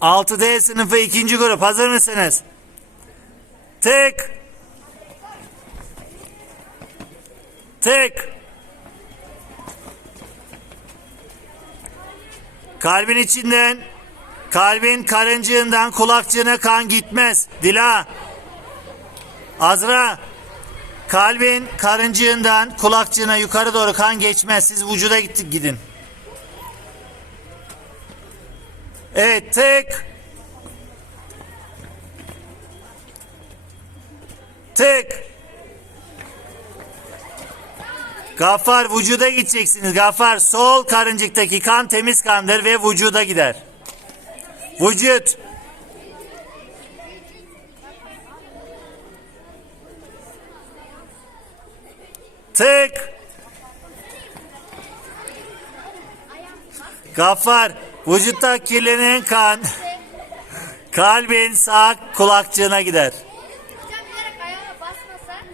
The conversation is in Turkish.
6D sınıfı ikinci grup hazır mısınız? Tek. Tek. Kalbin içinden, kalbin karıncığından kulakçığına kan gitmez. Dila. Azra. Kalbin karıncığından kulakçığına yukarı doğru kan geçmez. Siz vücuda gidin. Evet tek. Tek. Gaffar vücuda gideceksiniz. Gaffar sol karıncıktaki kan temiz kandır ve vücuda gider. Vücut. Tek. Gaffar vücutta kirlenen kan kalbin sağ kulakçığına gider.